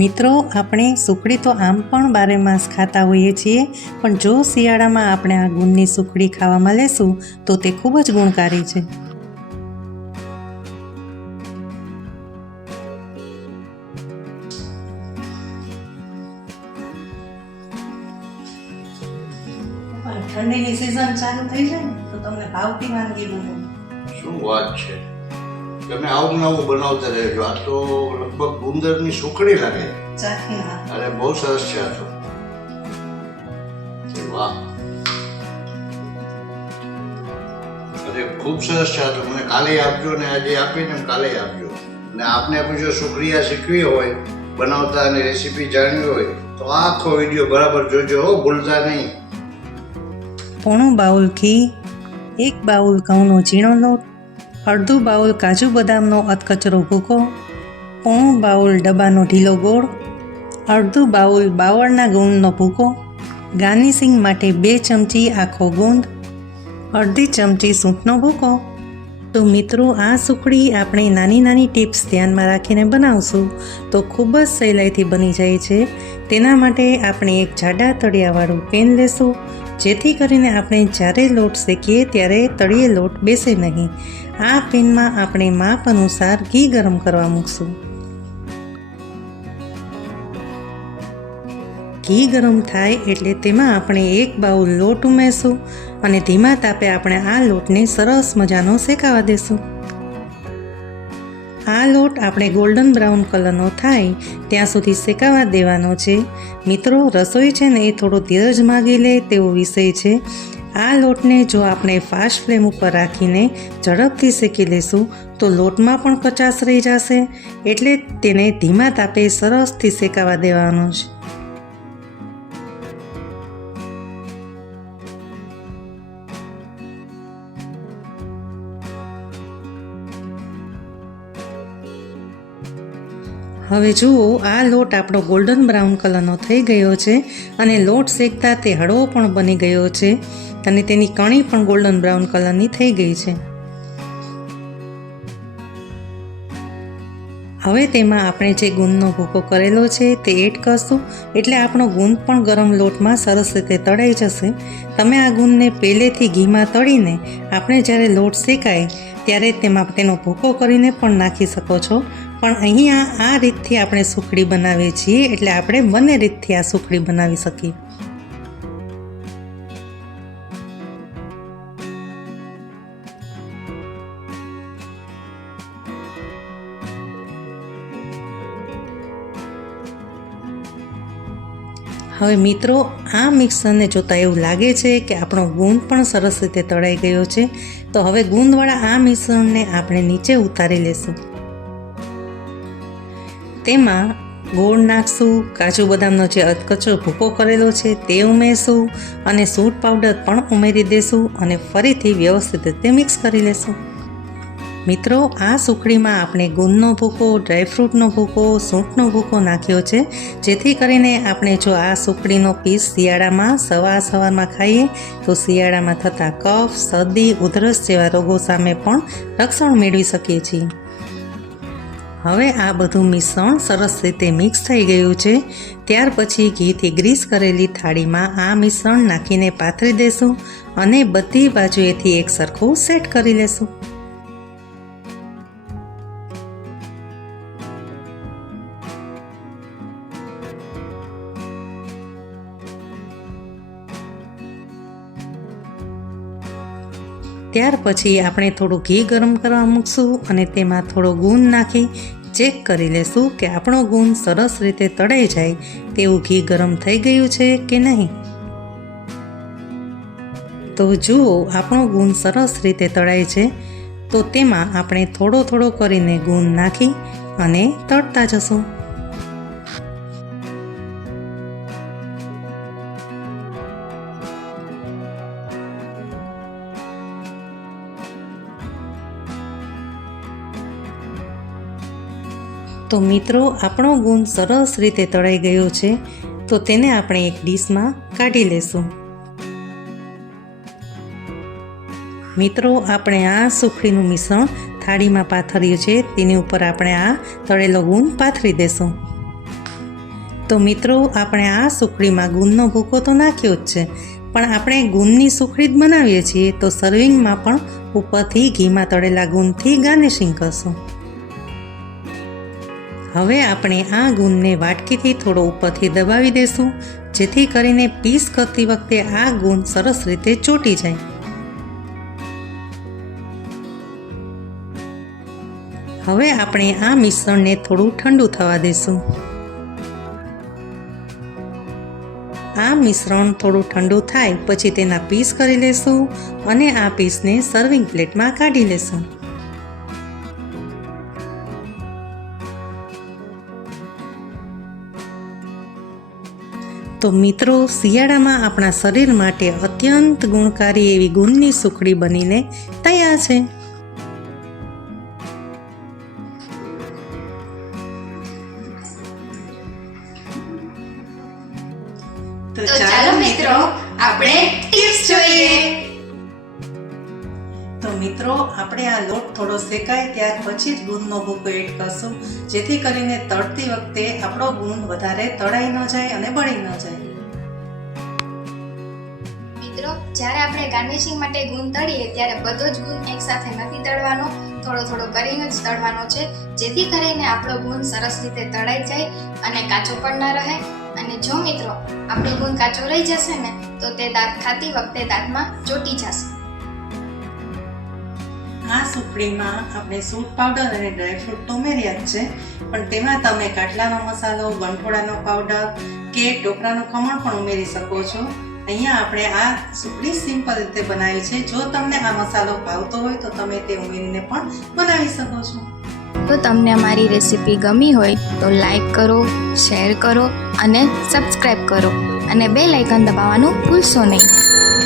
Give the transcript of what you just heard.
મિત્રો આપણે સુખડી તો આમ પણ બારે માસ ખાતા હોઈએ છીએ પણ જો શિયાળામાં આપણે આ ગુણની સુખડી ખાવામાં લેશું તો તે ખૂબ જ ગુણકારી છે. ઠંડીની સિઝન ચાલુ થઈ જાય ને તો તમને ભાવતી વાનગી બને શું વાત છે? તમે આવું નવું બનાવતા રહેજો. આ તો લગભગ ગુંદરની સુખડી લાગે. અને બહુ સરસ છે આ તો. વાહ. અરે ખૂબ સરસ છે આ તો. મને કાલે આપજો ને આજે આપીને કાલે આપજો. અને આપને પણ જો સુક્રિયા શીખવી હોય બનાવતા અને રેસીપી જાણવી હોય તો આખો વીડિયો બરાબર જોજો હો ભૂલતા નહીં. પોણું બાઉલ ઘી એક બાઉલ ઘઉંનો ઝીણો લોટ અડધું બાઉલ કાજુ બદામનો અધકચરો ભૂકો પોણું બાઉલ ડબ્બાનો ઢીલો ગોળ, અડધું બાઉલ બાવળના ગુંદનો ભૂકો, ગાર્નિશિંગ માટે બે ચમચી આખો ગુંદ, અડધી ચમચી સૂંઠનો ભૂકો. તો મિત્રો, આ સુખડી આપણે નાની નાની ટિપ્સ ધ્યાનમાં રાખીને બનાવશું. તો ખૂબ જ સહેલાઈથી બની જાય છે. તેના માટે આપણે એક જાડા તળિયાવાળું પેન લેશું, જેથી કરીને આપણે જ્યારે લોટ શેકીએ ત્યારે તળિયે લોટ બેસે નહીં. આ પેનમાં આપણે માપ અનુસાર ઘી ગરમ કરવા મૂકશું. ઘી ગરમ થાય એટલે તેમાં આપણે એક બાઉલ લોટ ઉમેરશું અને ધીમા તાપે આપણે આ લોટને સરસ મજાનો શેકાવા દેશું. આ લોટ આપણે ગોલ્ડન બ્રાઉન કલરનો થાય ત્યાં સુધી શેકાવા દેવાનો છે. મિત્રો, રસોઈ છે ને એ થોડો ધીરજ માગી લે તેવો વિષય છે. આ લોટને જો આપણે ફાસ્ટ ફ્લેમ ઉપર રાખીને ઝડપથી શેકી લેશું, તો લોટમાં પણ કચાશ રહી જશે. એટલે તેને ધીમા તાપે સરસથી શેકાવા દેવાનો છે. હવે જુઓ, આ લોટ આપણો ગોલ્ડન બ્રાઉન કલરનો થઈ ગયો છે અને લોટ શેકતા તે હળવો પણ બની ગયો છે અને તેની કણી પણ ગોલ્ડન બ્રાઉન કલરની થઈ ગઈ છે. હવે તેમાં આપણે જે ગુંદનો ભૂકો કરેલો છે તે એડ કરશું. એટલે આપણો ગુંદ પણ ગરમ લોટમાં સરસ રીતે તળાઈ જશે. તમે આ ગુંદને પહેલેથી ઘીમાં તળીને આપણે જ્યારે લોટ શેકાય, ત્યારે તેમાં તેનો ભૂકો કરીને પણ નાખી શકો છો. પણ અહીંયા આ રીતથી આપણે સુખડી બનાવીએ છીએ, એટલે આપણે બંને રીતથી આ સુખડી બનાવી શકીએ. હવે મિત્રો, આ મિક્સરને જોતાં એવું લાગે છે કે આપણો ગુંદ પણ સરસ રીતે તળાઈ ગયો છે. તો હવે ગુંદવાળા આ મિશ્રણને આપણે નીચે ઉતારી લેશું. તેમાં ગોળ નાખશું, કાજુ બદામનો જે અધકચો ભૂકો કરેલો છે તે ઉમેરશું અને સૂટ પાવડર પણ ઉમેરી દેશું અને ફરીથી વ્યવસ્થિત રીતે મિક્સ કરી લેશું. મિત્રો, આ સુખડીમાં આપણે ગુંદનો ભૂકો, ડ્રાયફ્રૂટનો ભૂકો, સૂંઠનો ભૂકો નાખ્યો છે, જેથી કરીને આપણે જો આ સુખડીનો પીસ શિયાળામાં સવાર સવારમાં ખાઈએ, તો શિયાળામાં થતા કફ સર્દી ઉધરસ જેવા રોગો સામે પણ રક્ષણ મેળવી શકીએ છીએ. હવે આ બધું મિશ્રણ સરસ રીતે મિક્સ થઈ ગયું છે. ત્યાર પછી ઘીથી ગ્રીસ કરેલી થાળીમાં આ મિશ્રણ નાખીને પાથરી દેશું અને બધી બાજુએથી એક સરખું સેટ કરી લેશું. ત્યાર પછી આપણે થોડું ઘી ગરમ કરવા મૂકશું અને તેમાં થોડો ગુણ નાખી ચેક કરી લેશું કે આપણો ગુણ સરસ રીતે તળાઈ જાય તેવું ઘી ગરમ થઈ ગયું છે કે નહીં. તો જુઓ, આપણો ગુણ સરસ રીતે તળાય છે. તો તેમાં આપણે થોડો થોડો કરીને ગુણ નાખી અને તળતા જશું. તો મિત્રો, આપણો ગુંદ સરસ રીતે તળાઈ ગયો છે, તો તેને આપણે એક ડીશમાં કાઢી લેશું. મિત્રો, આપણે આ સુખડીનું મિશ્રણ થાળીમાં પાથર્યું છે, તેની ઉપર આપણે આ તળેલો ગુંદ પાથરી દેશું. તો મિત્રો, આપણે આ સુખડીમાં ગુંદનો ભૂકો તો નાખ્યો જ છે, પણ આપણે ગુંદની સુખડી જ બનાવીએ છીએ, તો સર્વિંગમાં પણ ઉપરથી ઘીમાં તળેલા ગુંદથી ગાર્નિશિંગ કરશું. હવે આપણે આ ગુંદને વાટકીથી થોડો ઉપરથી દબાવી દેશું, જેથી કરીને પીસ કરતી વખતે આ ગુંદ સરસ રીતે ચોટી જાય. હવે આપણે આ મિશ્રણને થોડું ઠંડુ થવા દેશું. આ મિશ્રણ થોડું ઠંડુ થાય, પછી તેના પીસ કરી લેશું અને આ પીસને સર્વિંગ પ્લેટમાં કાઢી લેશું. તો મિત્રો, શિયાળામાં આપણા શરીર માટે અત્યંત ગુણકારી એવી ગુણની સુખડી બનીને તૈયાર છે. તો ચાલો મિત્રો, આપણે ટિપ્સ જોઈએ. મિત્રો આપણે આ લોટ થોડો શેકાય ત્યાર પછી જ ગુંદનો ભૂકો એડ કરશું. જેથી કરીને તળતી વખતે આપણો ગુંદ વધારે તળાઈ ન જાય અને બળી ન જાય. મિત્રો, જ્યારે આપણે ગાર્નિશિંગ માટે ગુણ તળીએ ત્યારે બધો જ ગુણ એકસાથે નથી તળવાનો, થોડો થોડો કરીને જ તળવાનો છે. જેથી કરીને આપણો ગુણ સરસ રીતે તળાઈ જાય અને કાચો પણ ન રહે. અને જો મિત્રો, આપણો ગુણ કાચો રહી જશે ને, તો તે દાંત ખાતી વખતે દાંતમાં ચોટી જશે. આ સુખડીમાં આપણે સૂટ પાવડર અને ડ્રાયફ્રૂટ તો ઉમેર્યા જ છે. પણ તેમાં તમે કાટલાનો મસાલો ગંઠોડાનો પાવડર કે ટોપરાનું ખમણ પણ ઉમેરી શકો છો. અહીંયા આપણે આ સુખડી સિમ્પલ રીતે બનાવી છે. જો તમને આ મસાલો ભાવતો હોય તો તમે તે ઉમેરીને પણ બનાવી શકો છો. તો તમને અમારી રેસીપી ગમી હોય તો લાઈક કરો શેર કરો અને સબસ્ક્રાઈબ કરો. અને બે લાઇકન દબાવવાનું ભૂલશો નહીં.